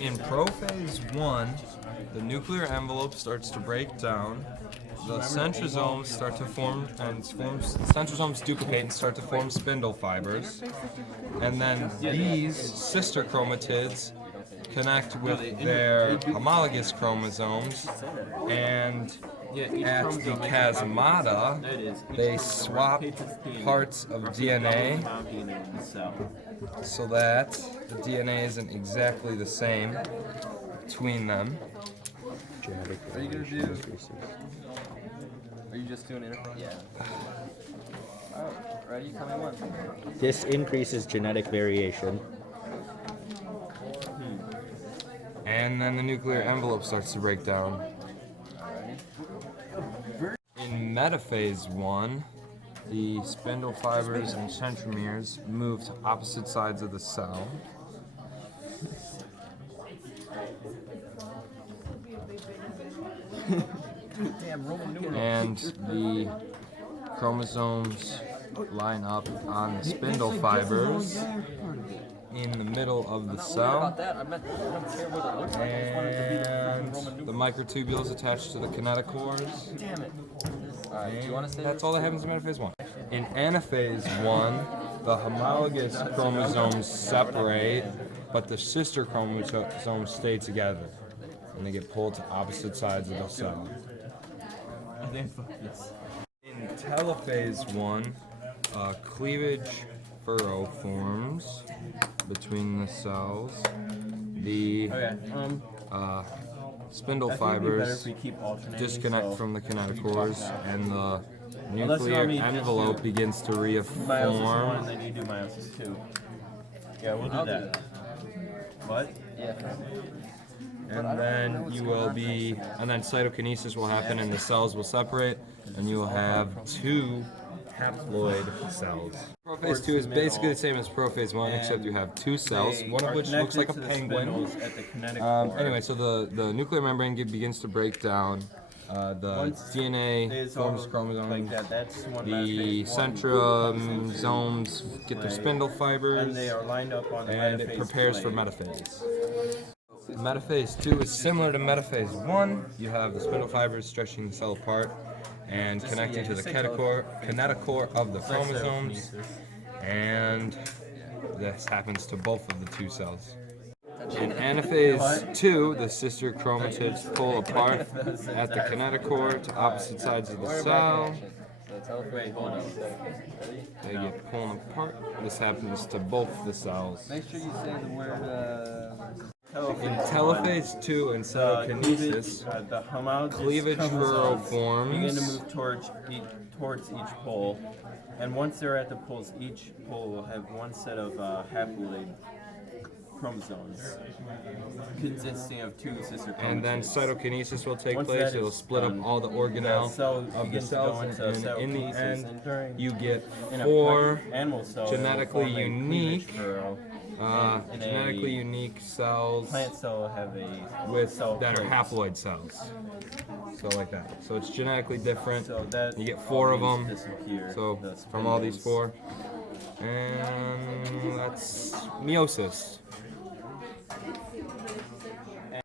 In prophase 1, the nuclear envelope starts to break down, the centrosomes start to form, and centrosomes duplicate and start to form spindle fibers, and then these sister chromatids connect with their homologous chromosomes, and at the chiasmata, they swap parts of DNA so that the DNA isn't exactly the same between them. Are you gonna do? Are you just doing interface? Yeah. Alright, ready? Coming one. This increases genetic variation. And then the nuclear envelope starts to break down. In metaphase 1, the spindle fibers and centromeres move to opposite sides of the cell. And the chromosomes line up on the spindle fibers in the middle of the cell, and the microtubules attached to the kinetochores. And that's all that happens in metaphase 1. In anaphase 1, the homologous chromosomes separate, but the sister chromosomes stay together, and they get pulled to opposite sides of the cell. In telophase 1, cleavage furrow forms between the cells. The spindle fibers disconnect from the kinetochores, and the nuclear envelope begins to reform. Meiosis 1, then you do meiosis 2. Yeah, we'll do that. What? Yeah. And then you will be, and then cytokinesis will happen, and the cells will separate, and you will have two haploid cells. Prophase 2 is basically the same as prophase 1, except you have two cells, one of which looks like a penguin. Anyway, so the nuclear membrane begins to break down. The DNA forms chromosomes. The centrosomes get their spindle fibers, and it prepares for metaphase. Metaphase 2 is similar to metaphase 1. You have the spindle fibers stretching the cell apart and connecting to the kinetochore of the chromosomes, and this happens to both of the two cells. In anaphase 2, the sister chromatids pull apart at the kinetochore to opposite sides of the cell. They get pulled apart. This happens to both the cells. Make sure you say the word. In telophase 2 and cytokinesis, cleavage furrow forms. Begin to move towards each pole, and once they're at the poles, each pole will have one set of haploid chromosomes consisting of two sister chromosomes. And then cytokinesis will take place. It'll split up all the organelle of the cells, and in the end, you get four genetically unique cells Plant cell will have that are haploid cells. So like that. So it's genetically different. So that you get four of them. disappear. So from all these four. And that's meiosis.